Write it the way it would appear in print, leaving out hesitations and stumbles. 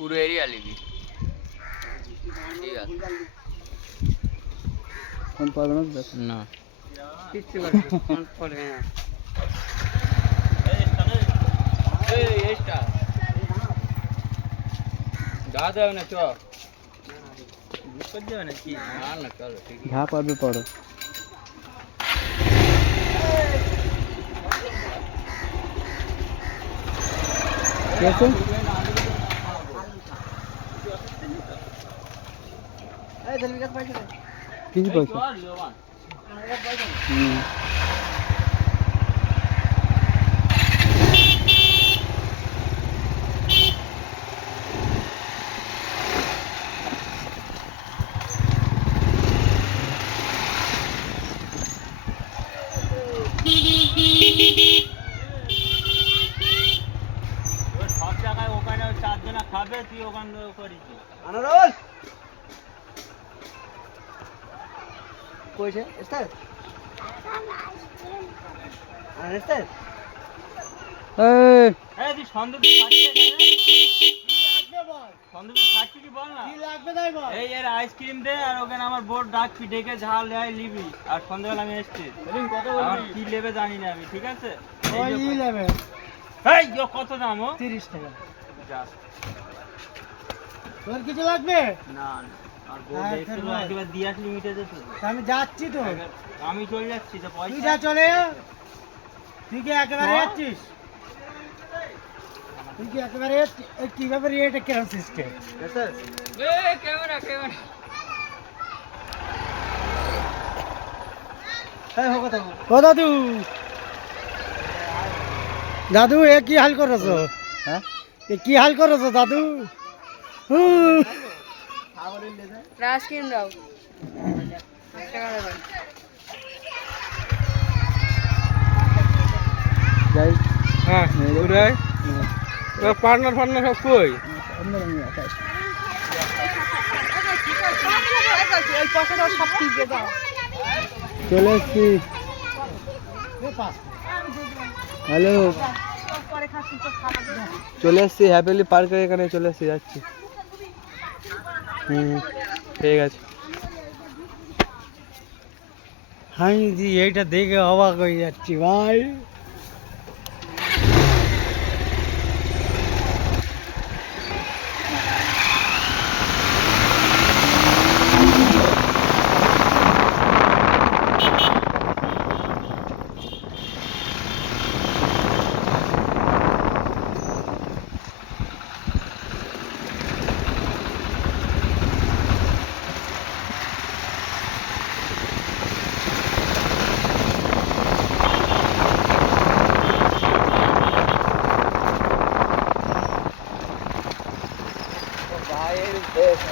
পুরো এরিয়া লিবি। ঠিক আছে কোন পারবে না? কিচ্ছু করবে না। এইটা দাদা যাবে না, চ বুঝতে যাবে না কি? না না চলো ঠিক আছে। যা পারবে পড়ো। কে আছে? কিছু পয়সা সব জায়গায় ওখানে 4 জনা খাবে, তুই ওখানে করিস আনারোল কইছে স্টার আর স্টার এই তুই সন্দীপ খাচ্ছিস কি লাগবে বল? সন্দীপ খাচ্ছিস কি বল না কি লাগবে তাই বল। এই এর আইসক্রিম দে আর ওখানে আমার বোর্ড ডাকবি, ডেকে ঝাল দেয় লিবি। আর সন্ধ্যাবেলা আমি এসছি, আর কি নেবে জানি না আমি, ঠিক আছে? ওই নেবে এই কত দাম? ও 30 টাকা। যা তোর কিছু লাগবে না না, আর বোর্ড একটু একবার দিয়ে আসলি মিটে যেত। আমি যাচ্ছি তো। আমি চলে যাচ্ছি, তো তুই পয়সা যা চলে তুই কি একেবারে যাচ্ছিস? তুই কি একেবারে কিভাবে রেট কেমন সিস্টেম? ক্যামেরা ক্যামেরা ও দাদু, দাদু এ কি হাল করেছো? হ্যাঁ এ কি হাল করেছো দাদু? আইসক্রিম দাও। যাই হ্যাঁ পুরাই পার্টনার ফার্টনার সব কই? ওই পয়সাটা সব ঠিক দিয়ে দাও। চলে এসছি। হ্যালো, চলে এসছি হ্যাপিলি পার্কের এখানে চলে এসছি, যাচ্ছি। ঠিক আছে। আমি এইটা দেখে অবাক হয়ে যাচ্ছি ভাই। Vai, ele deixa,